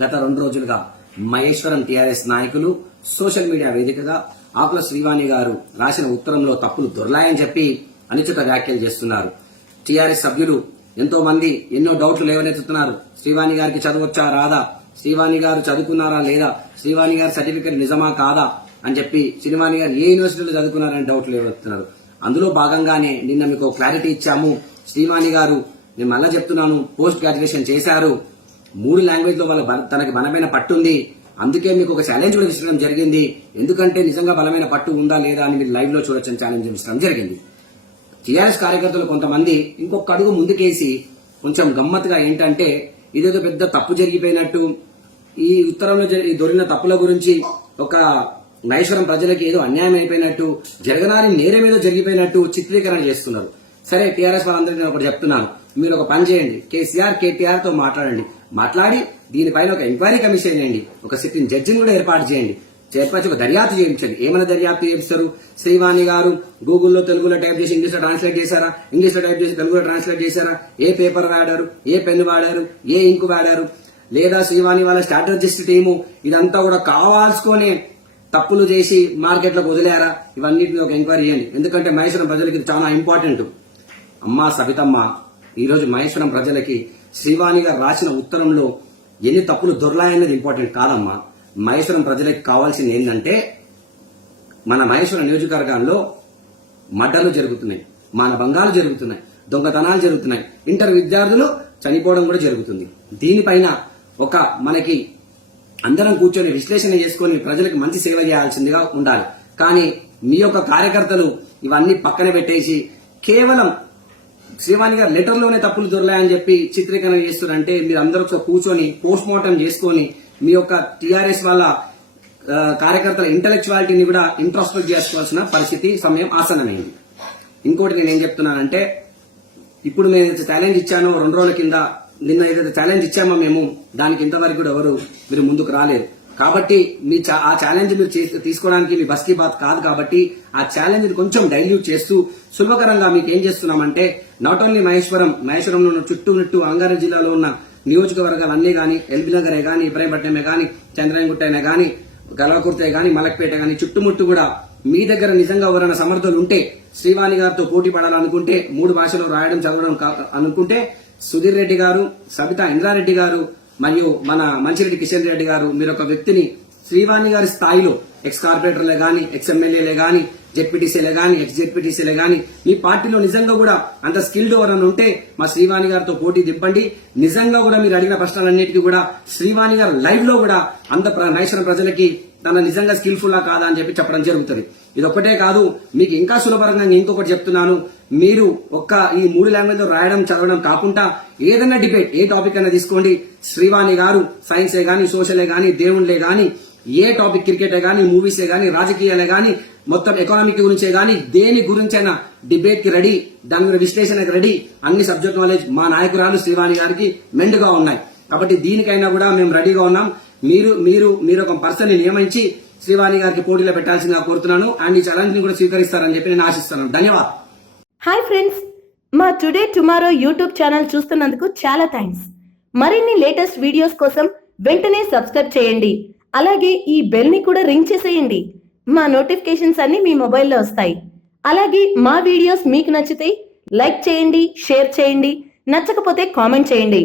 గత 2 రోజులుగా మహేశ్వరం టీఆర్ఎస్ నాయకులు సోషల్ మీడియా వేదికగా ఆకుల శ్రీవాణి గారు రాసిన ఉత్తరంలో తప్పులు దొర్లాయని చెప్పి అనుచిత వ్యాఖ్యలు చేస్తున్నారు. టీఆర్ఎస్ సభ్యులు ఎంతో మంది ఎన్నో డౌట్లు లేవనెత్తుతున్నారు. శ్రీవాణి గారికి చదవచ్చా రాదా, శ్రీవాణి గారు చదువుకున్నారా లేదా, శ్రీవాణి గారి సర్టిఫికెట్ నిజమా కాదా అని చెప్పి శ్రీవాణి గారు ఏ యూనివర్సిటీలో చదువుకున్నారని డౌట్లు లేవనెత్తుతున్నారు. అందులో భాగంగానే నిన్న మీకు క్లారిటీ ఇచ్చాము. శ్రీవాణి గారు నేను మళ్ళా చెప్తున్నాను, పోస్ట్ గ్రాడ్యుయేషన్ చేశారు. 3 లాంగ్వేజ్ లో తనకి బలమైన పట్టు ఉంది. అందుకే మీకు ఒక ఛాలెంజ్ కూడా విసరడం జరిగింది. ఎందుకంటే నిజంగా బలమైన పట్టు ఉందా లేదా అని మీరు లైవ్ లో చూడొచ్చని ఛాలెంజ్ విసరడం జరిగింది. టీఆర్ఎస్ కార్యకర్తలు కొంతమంది ఇంకొక అడుగు ముందుకేసి కొంచెం గమ్మత్తుగా ఏంటంటే ఇదేదో పెద్ద తప్పు జరిగిపోయినట్టు, ఈ ఉత్తరంలో దొరికిన తప్పుల గురించి ఒక మహేశ్వరం ప్రజలకి ఏదో అన్యాయం అయిపోయినట్టు, జరగనాని నేరం ఏదో జరిగిపోయినట్టు చిత్రీకరణ చేస్తున్నారు. సరే, టీఆర్ఎస్ వాళ్ళందరికీ నేను ఒకటి చెప్తున్నాను, మీరు ఒక పని చేయండి, కేటీఆర్ తో మాట్లాడి దీనిపైన ఒక ఎంక్వైరీ కమిషన్ చేయండి, ఒక సిట్టింగ్ జడ్జిని కూడా ఏర్పాటు చేయండి, ఒక దర్యాప్తు చేయించండి. ఏమైనా దర్యాప్తు చేయిస్తారు? శ్రీవాణి గారు గూగుల్లో తెలుగులో టైప్ చేసి ఇంగ్లీష్లో ట్రాన్స్లేట్ చేశారా, ఇంగ్లీష్లో టైప్ చేసి తెలుగులో ట్రాన్స్లేట్ చేశారా, ఏ పేపర్ వాడారు, ఏ పెన్ వాడారు, ఏ ఇంకు వాడారు, లేదా శ్రీవాణి వాళ్ళ స్ట్రాటజిస్ట్ టీము ఇదంతా కూడా కావాల్సుకొని తప్పులు చేసి మార్కెట్లోకి వదిలేరా? ఇవన్నిటిని ఒక ఎంక్వైరీ చేయండి. ఎందుకంటే మహేశ్వరం ప్రజలకి ఇది చాలా ఇంపార్టెంట్. అమ్మా సబితమ్మ, ఈరోజు మహేశ్వరం ప్రజలకి శ్రీవాణి గారు రాసిన ఉత్తరంలో ఎన్ని తప్పులు దొర్లాయనేది ఇంపార్టెంట్ కాదమ్మా. మహేశ్వరం ప్రజలకి కావాల్సింది ఏంటంటే, మన మహేశ్వరం నియోజకవర్గాల్లో మడ్డలు జరుగుతున్నాయి, మానభంగాలు జరుగుతున్నాయి, దొంగతనాలు జరుగుతున్నాయి, ఇంటర్ విద్యార్థులు చనిపోవడం కూడా జరుగుతుంది. దీనిపైన ఒక మనకి అందరం కూర్చొని విశ్లేషణ చేసుకొని ప్రజలకు మంచి సేవ చేయాల్సిందిగా ఉండాలి. కానీ మీ యొక్క కార్యకర్తలు ఇవన్నీ పక్కన పెట్టేసి కేవలం శ్రీవాణి గారు లెటర్లోనే తప్పులు దొరలాయని చెప్పి చిత్రీకరణ చేస్తున్నారంటే, మీరు అందరూ కూర్చొని పోస్ట్ మార్టం చేసుకొని మీ యొక్క టీఆర్ఎస్ వాళ్ళ కార్యకర్తల ఇంటలెక్చువాలిటీని కూడా ఇంట్రాస్పెక్ట్ చేసుకోవాల్సిన పరిస్థితి, సమయం ఆసన్నమైంది. ఇంకోటి నేనేం చెప్తున్నానంటే, ఇప్పుడు నేను ఛాలెంజ్ ఇచ్చాను 2 రోజుల కింద, నిన్న ఏదైతే ఛాలెంజ్ ఇచ్చామో మేము, దానికి ఇంతవరకు కూడా మీరు ముందుకు రాలేదు. కాబట్టి ఆ ఛాలెంజ్ మీరు తీసుకోవడానికి మీ బస్ కి బాత్ కాదు. కాబట్టి ఆ ఛాలెంజ్ కొంచెం డైల్యూట్ చేస్తూ సులభకరంగా మీకు ఏం చేస్తున్నామంటే, నాట్ ఓన్లీ మహేశ్వరంలో ఉన్న చుట్టూ రంగారెడ్డి జిల్లాలో ఉన్న నియోజకవర్గాలన్నీ గానీ, ఎల్బీ నగరే గానీ, ఇబ్రాహీంపట్నమే గానీ, చంద్రాయగుట్టనే గానీ, గలవకుర్తే గానీ, మలక్పేట గానీ, చుట్టుముట్టు కూడా మీ దగ్గర నిజంగా ఎవరైనా సమర్థులు ఉంటే, శ్రీవాణి గారితో పోటీ పడాలనుకుంటే, 3 భాషలో రాయడం చదవడం అనుకుంటే, సుధీర్ రెడ్డి గారు, సబితా ఇంద్రారెడ్డి గారు మరియు మన మంచిరెడ్డి కిషన్ రెడ్డి గారు, మీరు ఒక వ్యక్తిని శ్రీవాణి గారి స్థాయిలో ఎక్స్ కార్పొరేటర్లే గానీ, ఎక్స్ ఎమ్మెల్యేలే గానీ, జెడ్పీటీసీలే గానీ, ఎక్స్ జెడ్పీటీసీలే గానీ, మీ పార్టీలో నిజంగా కూడా అంత స్కిల్డ్ ఎవరైనా ఉంటే మా శ్రీవాణి గారితో పోటీ దింపండి. నిజంగా కూడా మీరు అడిగిన ప్రశ్నలన్నిటికీ కూడా శ్రీవాణి గారు లైవ్ లో కూడా మహేశ్వరం ప్రజలకి తన నిజంగా స్కిల్ఫుల్లా కాదా అని చెప్పడం జరుగుతుంది. ఇదొక్కటే కాదు, మీకు ఇంకా సులభంగా ఇంకొకటి చెప్తున్నాను, మీరు ఈ 3 లాంగ్వేజ్ లో రాయడం చదవడం కాకుండా ఏదైనా డిబేట్, ఏ టాపిక్ అయినా తీసుకోండి. శ్రీవాణి గారు సైన్సే గానీ, సోషలే గానీ, దేవుళ్లే గానీ, ఏ టాపిక్, క్రికెటే గానీ, మూవీసే గానీ, రాజకీయాలే గానీ, మొత్తం ఎకానమిక్ గురించే గానీ, దేని గురించైనా డిబేట్ కి రెడీ, దాని మీద విశ్లేషణకి రెడీ. అన్ని సబ్జెక్ట్ నాలెడ్జ్ మా నాయకురాలు శ్రీవాణి గారికి మెండుగా ఉన్నాయి. కాబట్టి దీనికైనా కూడా మేము రెడీగా ఉన్నాం. మీరు ఒక పర్సన్ ని నియమించి శ్రీవాణి గారికి పోటీలో పెట్టాల్సిందిగా కోరుతున్నాను. అండ్ ఈ ఛాలెంజ్ ని కూడా స్వీకరిస్తారని చెప్పి నేను ఆశిస్తున్నాను. ధన్యవాదాలు. హాయ్ ఫ్రెండ్స్, మా టుడే టుమారో యూట్యూబ్ ఛానల్ చూస్తున్నందుకు చాలా థ్యాంక్స్. మరిన్ని లేటెస్ట్ వీడియోస్ కోసం వెంటనే సబ్స్క్రైబ్ చేయండి. అలాగే ఈ బెల్ ని కూడా రింగ్ చేసేయండి. మా నోటిఫికేషన్స్ అన్ని మీ మొబైల్లో వస్తాయి. అలాగే మా వీడియోస్ మీకు నచ్చితే లైక్ చేయండి, షేర్ చేయండి, నచ్చకపోతే కామెంట్ చేయండి.